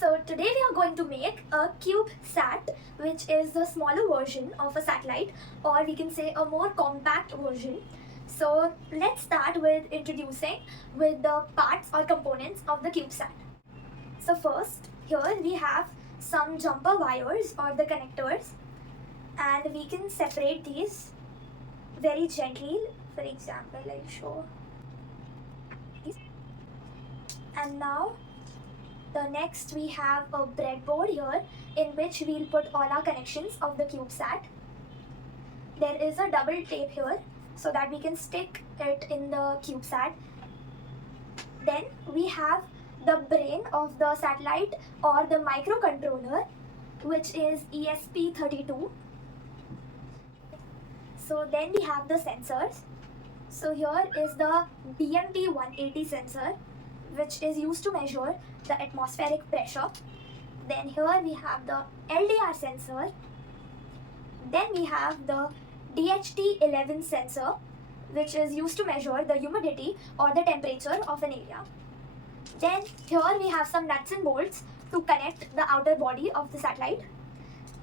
So today we are going to make a CubeSat, which is the smaller version of a satellite, or we can say a more compact version. So let's start with introducing with the parts or components of the CubeSat. So first, here we have some jumper wires or the connectors, and we can separate these very gently. For example, I'll show these. And now the next we have a breadboard here in which we'll put all our connections of the CubeSat. There is a double tape here so that we can stick it in the CubeSat. Then we have the brain of the satellite or the microcontroller, which is ESP32. So then we have the sensors. So here is the BMP180 sensor, which is used to measure the atmospheric pressure. Then here we have the LDR sensor. Then we have the DHT11 sensor, which is used to measure the humidity or the temperature of an area. Then here we have some nuts and bolts to connect the outer body of the satellite.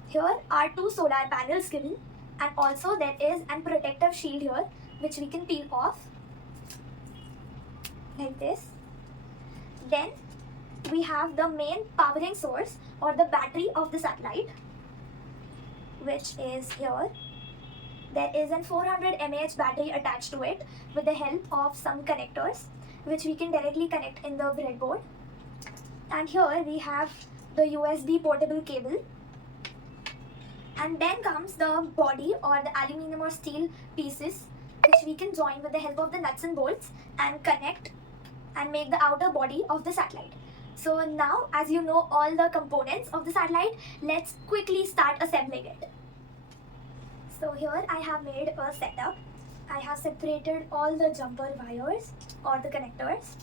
Here are two solar panels given, and also there is a protective shield here which we can peel off like this. Then we have the main powering source or the battery of the satellite, which is here. There is a 400 mAh battery attached to it with the help of some connectors which we can directly connect in the breadboard. And here we have the USB portable cable. And then comes the body or the aluminum or steel pieces which we can join with the help of the nuts and bolts and connect and make the outer body of the satellite. So now, as you know all the components of the satellite, let's quickly start assembling it. So here I have made a setup. I have separated all the jumper wires or the connectors.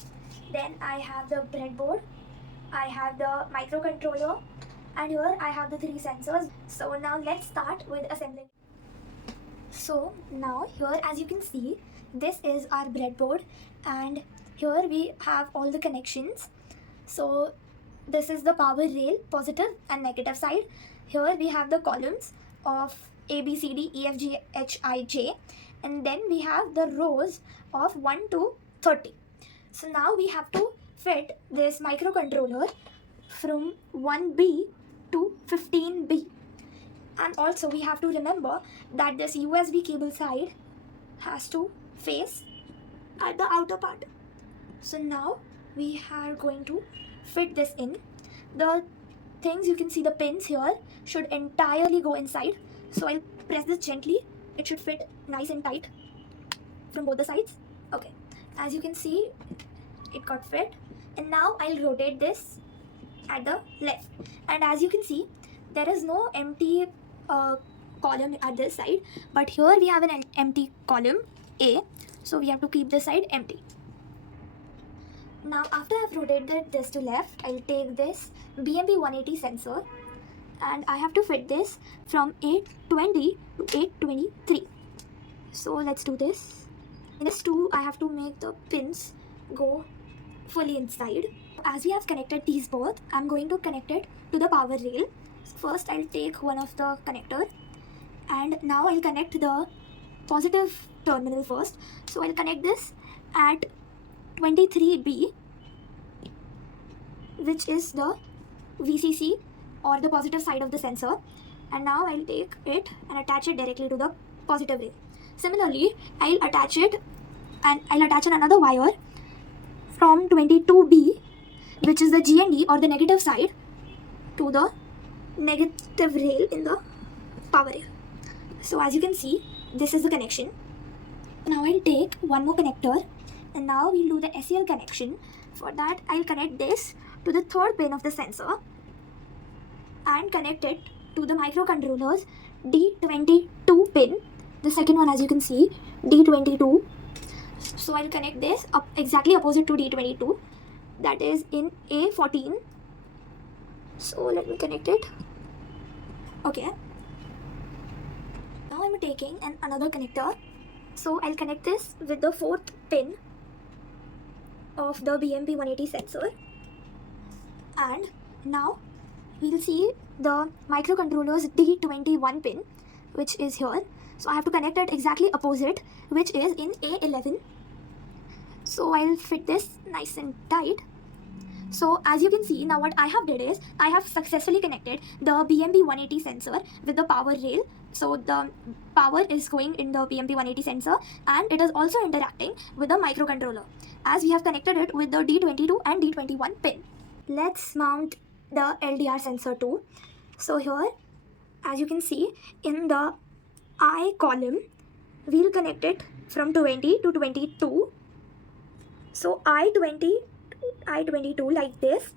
Then I have the breadboard. I have the microcontroller. And here I have the three sensors. So now let's start with assembling. So now here, as you can see, this is our breadboard, and here we have all the connections. So this is the power rail, positive and negative side. Here we have the columns of A, B, C, D, E, F, G, H, I, J, and then we have the rows of 1 to 30. So now we have to fit this microcontroller from 1B to 15B. And also we have to remember that this USB cable side has to face at the outer part. So now we are going to fit this in. The things you can see, the pins here should entirely go inside. So I'll press this gently. It should fit nice and tight from both the sides. Okay, as you can see, it got fit. And now I'll rotate this at the left. And as you can see, there is no empty column at this side, but here we have an empty column A, so we have to keep this side empty. Now after I've rotated this to left, I'll take this BMP180 sensor and I have to fit this from 820 to 823. So let's do this. In this too, I have to make the pins go fully inside. As we have connected these both, I'm going to connect it to the power rail. First I'll take one of the connector, and now I'll connect the positive terminal first. So I'll connect this at 23B, which is the VCC or the positive side of the sensor, and now I'll take it and attach it directly to the positive rail. Similarly, I'll attach it and I'll attach another wire from 22B, which is the GND or the negative side, to the negative rail in the power rail. So as you can see, this is the connection. Now I'll take one more connector, and now we'll do the SEL connection. For that, I'll connect this to the third pin of the sensor and connect it to the microcontroller's D22 pin. The second one, as you can see, D22. So I'll connect this up exactly opposite to D22, that is in A14. So let me connect it. Okay. Now I'm taking another connector. So I'll connect this with the fourth pin of the BMP180 sensor, and Now we'll see the microcontroller's D21 pin, which is here. So I have to connect it exactly opposite, which is in A11. So I'll fit this nice and tight. So as you can see, now what I have did is I have successfully connected the BMP180 sensor with the power rail. So the power is going in the BMP180 sensor and it is also interacting with the microcontroller as we have connected it with the D22 and D21 pin. Let's mount the LDR sensor too. So here, as you can see, in the I column, we'll connect it from 20 to 22. So I22 like this.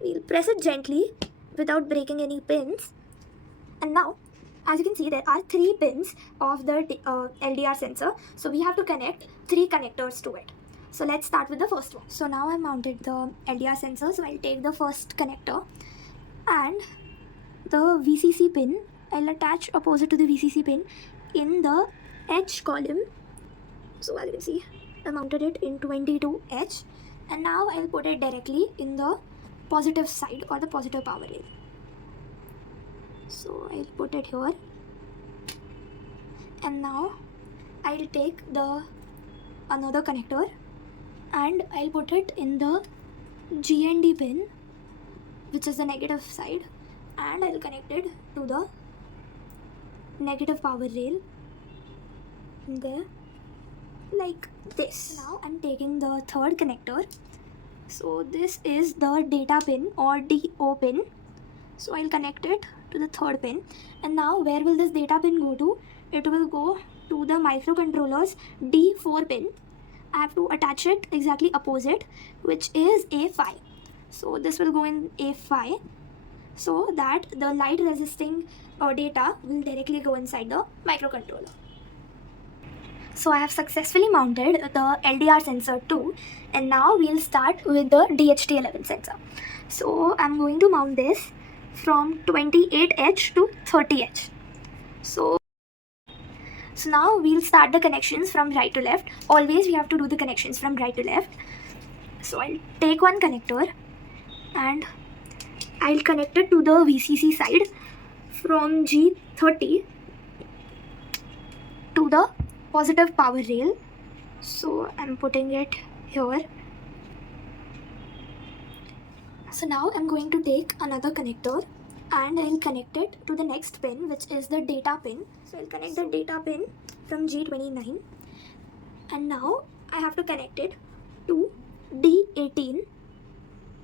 We'll press it gently without breaking any pins. And now, as you can see, there are 3 pins of the LDR sensor. So we have to connect 3 connectors to it. So let's start with the first one. So now I mounted the LDR sensor. So I'll take the first connector and the VCC pin. I'll attach opposite to the VCC pin in the H column. So as you can see, I mounted it in 22H. And now I'll put it directly in the positive side or the positive power rail. So I'll put it here. And now I'll take the another connector and I'll put it in the GND pin, which is the negative side, and I'll connect it to the negative power rail there, like this. Now I'm taking the third connector. So this is the data pin or DO pin. So I'll connect it to the third pin. And now where will this data pin go to? It will go to the microcontroller's D4 pin. I have to attach it exactly opposite, which is A5. So this will go in A5 so that the light resisting data will directly go inside the microcontroller. So I have successfully mounted the LDR sensor too, and now we'll start with the DHT11 sensor. So I'm going to mount this from 28H to 30H. So now we'll start the connections from right to left. Always we have to do the connections from right to left. So I'll take one connector and I'll connect it to the VCC side from G30 to the positive power rail. So I'm putting it here. So now I'm going to take another connector and I'll connect it to the next pin, which is the data pin. So I'll connect the data pin from G29 and now I have to connect it to D18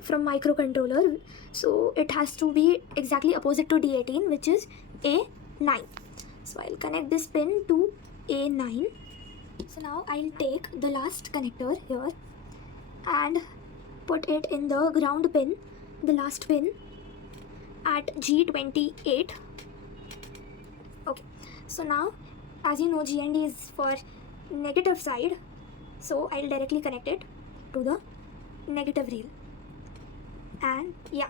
from microcontroller. So it has to be exactly opposite to D18, which is A9. So I'll connect this pin to A9. So now I'll take the last connector here and put it in the ground pin, the last pin at G28. Okay, so now as you know, GND is for negative side, so I'll directly connect it to the negative rail. And yeah,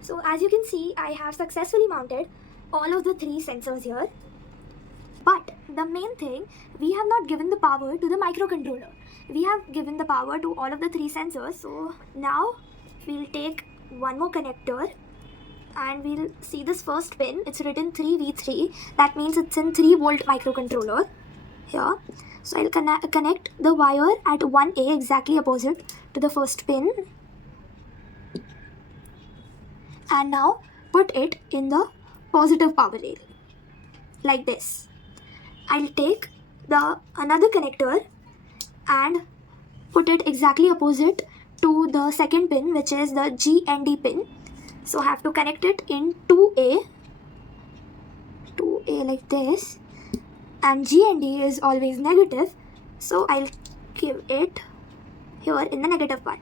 so as you can see, I have successfully mounted all of the 3 sensors here. But the main thing, we have not given the power to the microcontroller. We have given the power to all of the 3 sensors. So now we'll take one more connector and we'll see this first pin. It's written 3V3. That means it's in 3 volt microcontroller here. So I'll connect the wire at 1A exactly opposite to the first pin. And now put it in the positive power rail like this. I'll take the another connector and put it exactly opposite to the second pin, which is the GND pin. So I have to connect it in 2A like this, and GND is always negative, so I'll give it here in the negative part.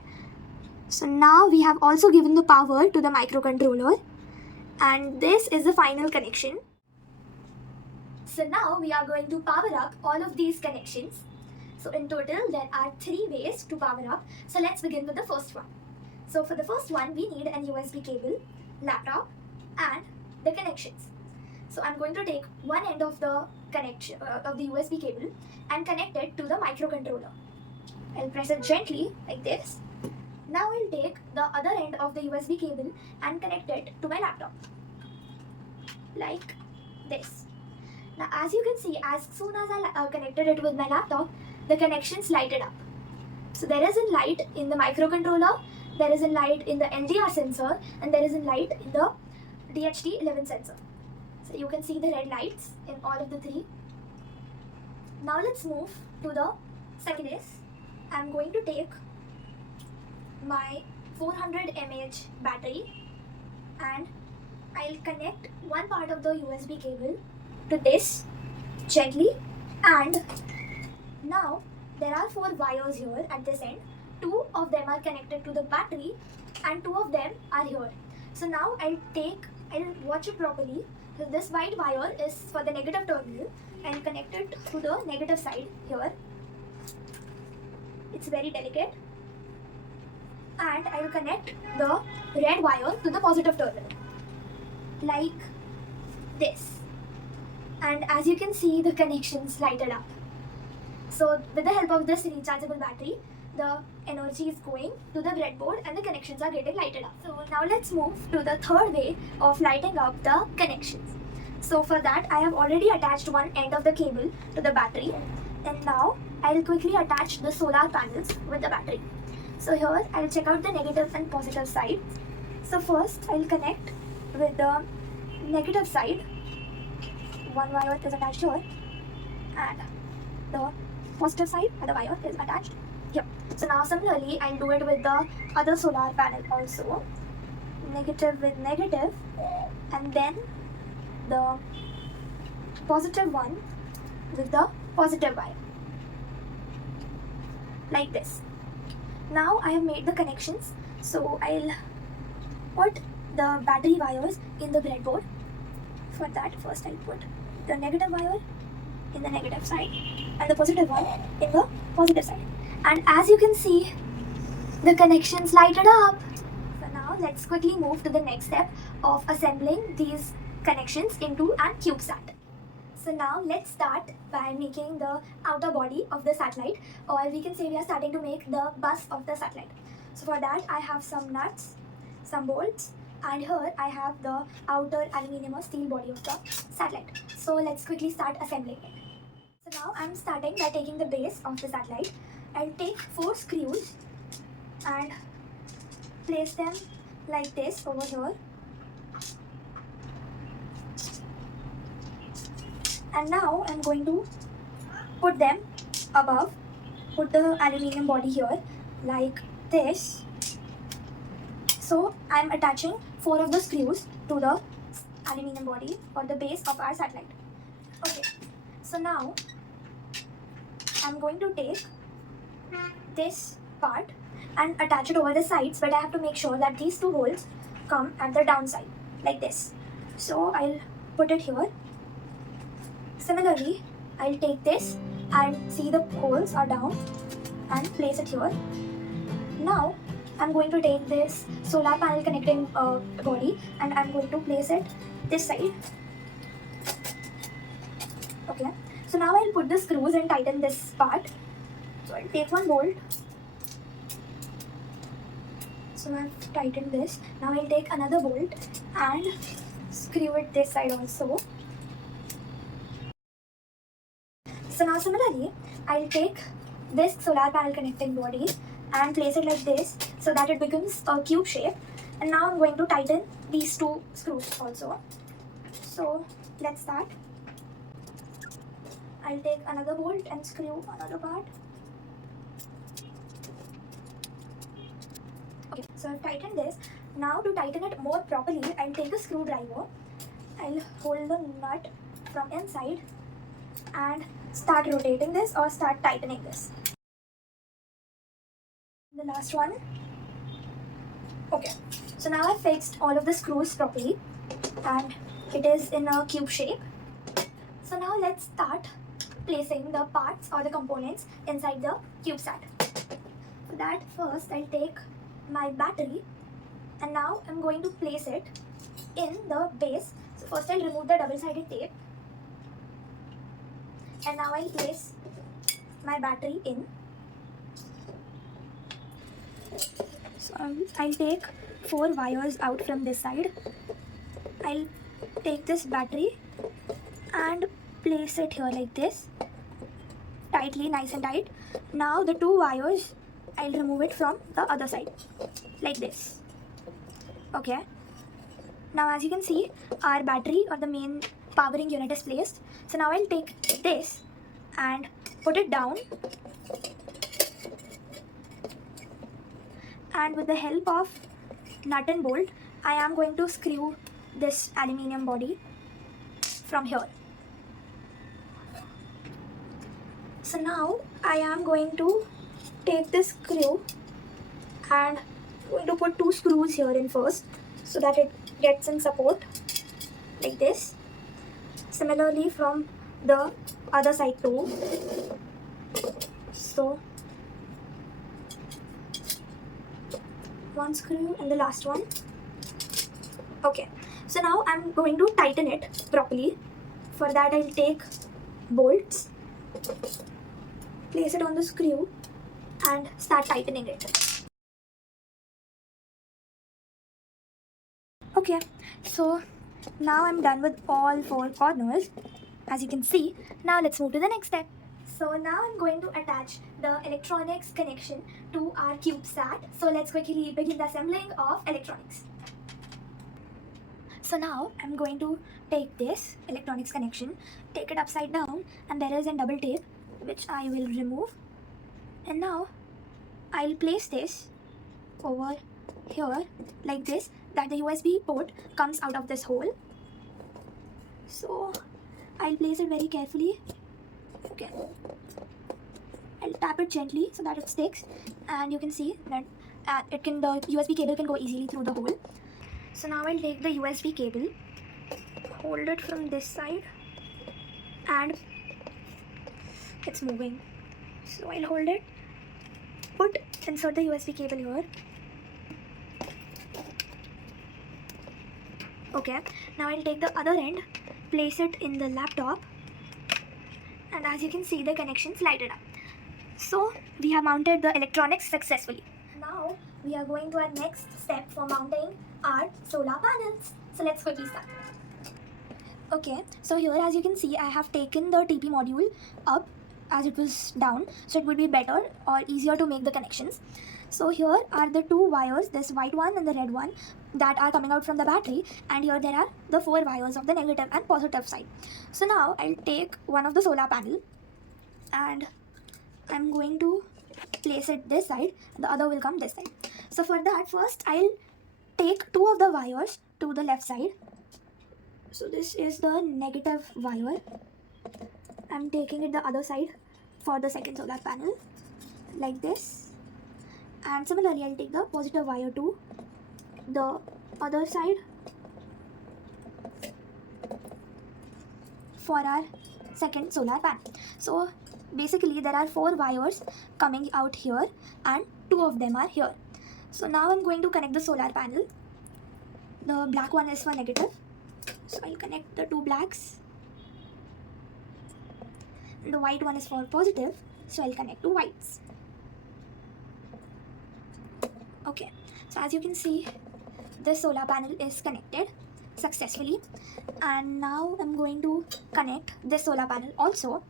So now we have also given the power to the microcontroller, and this is the final connection. So now we are going to power up all of these connections. So in total there are 3 ways to power up. So let's begin with the first one. So for the first one, we need an USB cable, laptop, and the connections. So I'm going to take one end of the connection of the USB cable and connect it to the microcontroller. I'll press it gently like this. Now I'll take the other end of the USB cable and connect it to my laptop. Like this. Now as you can see, as soon as I connected it with my laptop, the connections lighted up. So there is a light in the microcontroller, there is a light in the LDR sensor, and there is a light in the DHT11 sensor. So you can see the red lights in all of the three. Now let's move to the second case. I'm going to take my 400 mAh battery and I'll connect one part of the USB cable to this gently, and now there are 4 wires here at this end. 2 of them are connected to the battery and 2 of them are here. So now I'll watch it properly. So this white wire is for the negative terminal and connect it to the negative side here. It's very delicate. And I will connect the red wire to the positive terminal like this, and as you can see, the connections lighted up. So with the help of this rechargeable battery, the energy is going to the breadboard and the connections are getting lighted up. So now let's move to the third way of lighting up the connections. So for that, I have already attached one end of the cable to the battery, and now I'll quickly attach the solar panels with the battery. So here I'll check out the negative and positive side. So first I'll connect with the negative side. One wire is attached here and the positive side of the wire is attached here. So now similarly I'll do it with the other solar panel also. Negative with negative, and then the positive one with the positive wire like this. Now I have made the connections, so I'll put the battery wires in the breadboard. For that, first I'll put the negative wire in the negative side and the positive one in the positive side. And as you can see, the connections lighted up. So now let's quickly move to the next step of assembling these connections into a CubeSat. So now let's start by making the outer body of the satellite, or we can say we are starting to make the bus of the satellite. So for that I have some nuts, some bolts, and here I have the outer aluminum or steel body of the satellite. So let's quickly start assembling it. So now I'm starting by taking the base of the satellite. I'll take 4 screws and place them like this over here. And now I'm going to put them above, put the aluminum body here like this. So I'm attaching 4 of the screws to the aluminum body or the base of our satellite. Okay, so now I'm going to take this part and attach it over the sides, but I have to make sure that these 2 holes come at the downside like this. So I'll put it here. Similarly, I'll take this and see the holes are down and place it here. Now I'm going to take this solar panel connecting body and I'm going to place it this side. Okay, so now I'll put the screws and tighten this part. So I'll take one bolt. So I've tightened this. Now I'll take another bolt and screw it this side also. So now similarly, I'll take this solar panel connecting body and place it like this so that it becomes a cube shape. And now I'm going to tighten these 2 screws also. So let's start. I'll take another bolt and screw another part. Okay, so I've tightened this. Now to tighten it more properly, I'll take a screwdriver. I'll hold the nut from inside and start rotating this or start tightening this. The last one. Okay, so now I've fixed all of the screws properly and it is in a cube shape. So now let's start placing the parts or the components inside the CubeSat. For that, first I'll take my battery and now I'm going to place it in the base. So first I'll remove the double-sided tape and now I'll place my battery in. So I'll take 4 wires out from this side. I'll take this battery and place it here like this, tightly, nice and tight. Now the 2 wires, I'll remove it from the other side like this. Okay, now as you can see, our battery or the main powering unit is placed. So now I'll take this and put it down, and with the help of nut and bolt, I am going to screw this aluminium body from here. So now I am going to take this screw and going to put 2 screws here in first so that it gets in support like this. Similarly from the other side too. So 1 screw and the last one. Okay, so now I'm going to tighten it properly. For that I'll take bolts, place it on the screw and start tightening it. Okay, so now I'm done with all 4 corners, as you can see. Now let's move to the next step. So now I'm going to attach the electronics connection to our CubeSat. So let's quickly begin the assembling of electronics. So now I'm going to take this electronics connection, take it upside down, and there is a double tape which I will remove. And now I'll place this over here like this, that the USB port comes out of this hole. So I'll place it very carefully. Okay, I'll tap it gently so that it sticks, and you can see that the USB cable can go easily through the hole. So now I'll take the USB cable, hold it from this side, and it's moving. So I'll hold it, insert the USB cable here. Okay, now I'll take the other end, place it in the laptop, and as you can see, the connections lighted up. So we have mounted the electronics successfully. Now we are going to our next step for mounting our solar panels. So let's quickly start. Okay, so here as you can see, I have taken the TP module up as it was down, so it would be better or easier to make the connections. So here are the 2 wires, this white one and the red one, that are coming out from the battery, and here there are the 4 wires of the negative and positive side. So now I'll take one of the solar panel and I'm going to place it this side, the other will come this side. So for that, first I'll take 2 of the wires to the left side. So this is the negative wire. I'm taking it the other side for the second solar panel like this, and similarly I'll take the positive wire to the other side for our second solar panel. So basically there are 4 wires coming out here and 2 of them are here. So now I'm going to connect the solar panel. The black one is for negative, so I'll connect the 2 blacks, and the white one is for positive, so I'll connect 2 whites. Okay, so as you can see, this solar panel is connected successfully, and now I'm going to connect this solar panel also.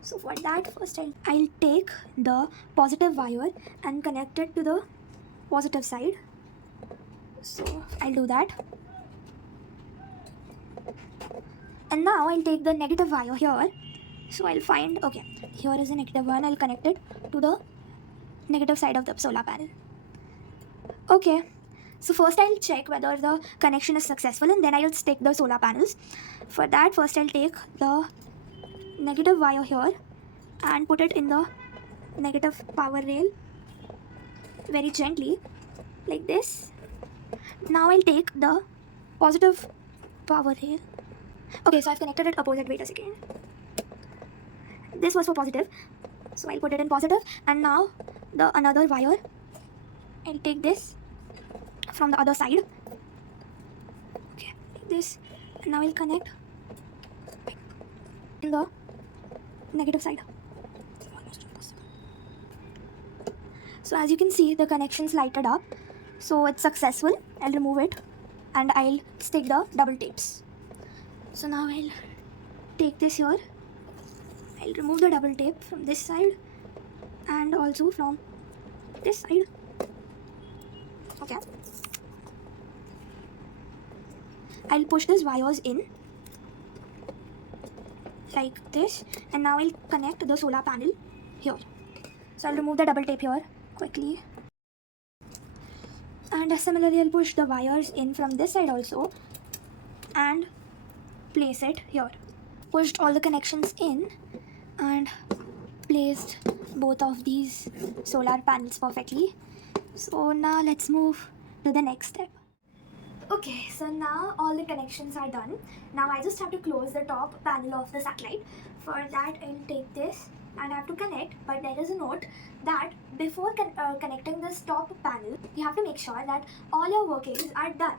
So for that, first I'll take the positive wire and connect it to the positive side. So I'll do that. And now I'll take the negative wire here. So I'll find, okay, here is a negative one. I'll connect it to the negative side of the solar panel. Okay, so first I'll check whether the connection is successful, and then I'll stick the solar panels. For that, first I'll take the negative wire here and put it in the negative power rail very gently like this. Now I'll take the positive power rail. Okay, so I've connected it opposite. Wait a second. This was for positive, so I'll put it in positive, and now the another wire, I'll take this from the other side. Okay, like this, and now I'll connect in the negative side. So as you can see, the connections lighted up. So it's successful. I'll remove it and I'll stick the double tapes. So now I'll take this here. I'll remove the double tape from this side and also from this side. Okay. I'll push these wires in like this, and now I'll connect the solar panel here. So I'll remove the double tape here quickly, and similarly I'll push the wires in from this side also and place it here. Pushed all the connections in and placed both of these solar panels perfectly. So now let's move to the next step. Okay, so now all the connections are done. Now I just have to close the top panel of the satellite. For that I'll take this and I have to connect, but there is a note that before connecting this top panel, you have to make sure that all your workings are done.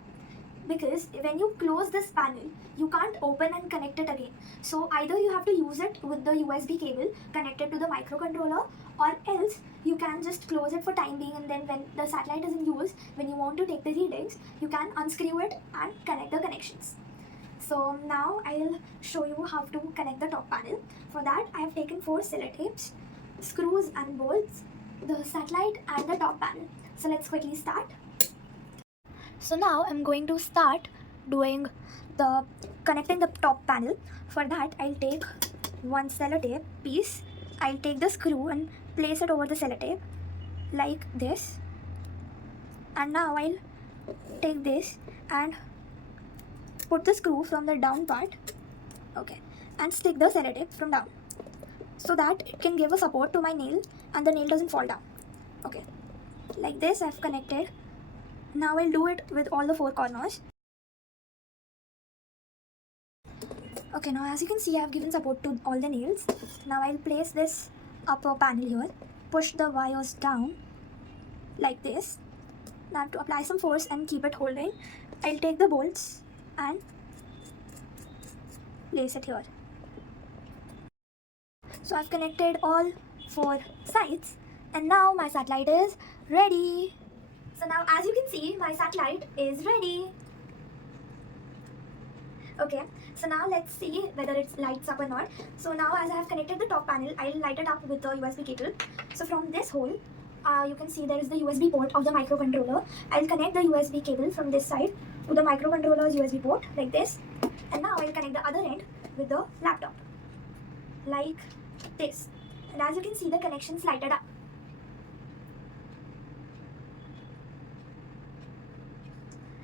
Because when you close this panel, you can't open and connect it again. So either you have to use it with the USB cable connected to the microcontroller, or else you can just close it for time being, and then when the satellite is in use, when you want to take the readings, you can unscrew it and connect the connections. So now I'll show you how to connect the top panel. For that I have taken 4 sellotapes, screws and bolts, the satellite and the top panel. So let's quickly start. So now I'm going to start doing the connecting the top panel. For that I'll take one sellotape piece, I'll take the screw and place it over the sellotape like this, and now I'll take this and put the screw from the down part, okay, and stick the sellotape from down so that it can give a support to my nail and the nail doesn't fall down. Okay, like this I've connected. Now I'll do it with all the 4 corners. Okay, now as you can see, I've given support to all the nails. Now I'll place this upper panel here, push the wires down like this. Now to apply some force and keep it holding, I'll take the bolts and place it here. So I've connected all 4 sides, and now my satellite is ready. So now as you can see, my satellite is ready. Okay, so now let's see whether it lights up or not. So now as I have connected the top panel, I'll light it up with the USB cable. So from this hole, you can see there is the USB port of the microcontroller. I'll connect the USB cable from this side to the microcontroller's USB port like this. And now I'll connect the other end with the laptop like this. And as you can see, the connections lighted up.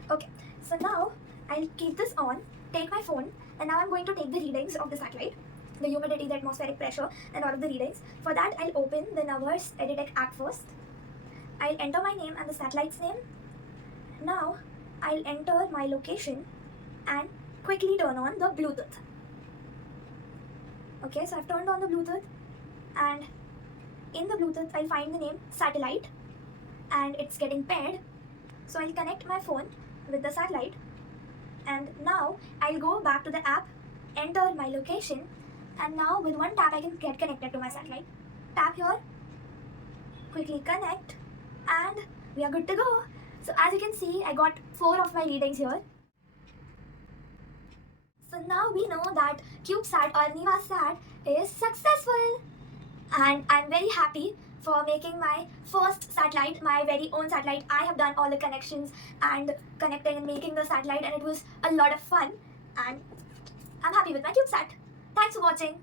Okay, so now I'll keep this on, take my phone, and now I'm going to take the readings of the satellite, the humidity, the atmospheric pressure, and all of the readings. For that, I'll open the Naverse EduTech app first. I'll enter my name and the satellite's name. Now, I'll enter my location and quickly turn on the Bluetooth. Okay, so I've turned on the Bluetooth, and in the Bluetooth, I'll find the name satellite, and it's getting paired. So I'll connect my phone with the satellite, and now I'll go back to the app, enter my location, and now with one tap I can get connected to my satellite. Tap here, quickly connect, and we are good to go. So as you can see, I got 4 of my readings here. So now we know that CubeSat or NIVASat is successful, and I'm very happy for making my first satellite, my very own satellite. I have done all the connections and connecting and making the satellite, and it was a lot of fun, and I'm happy with my CubeSat. Thanks for watching.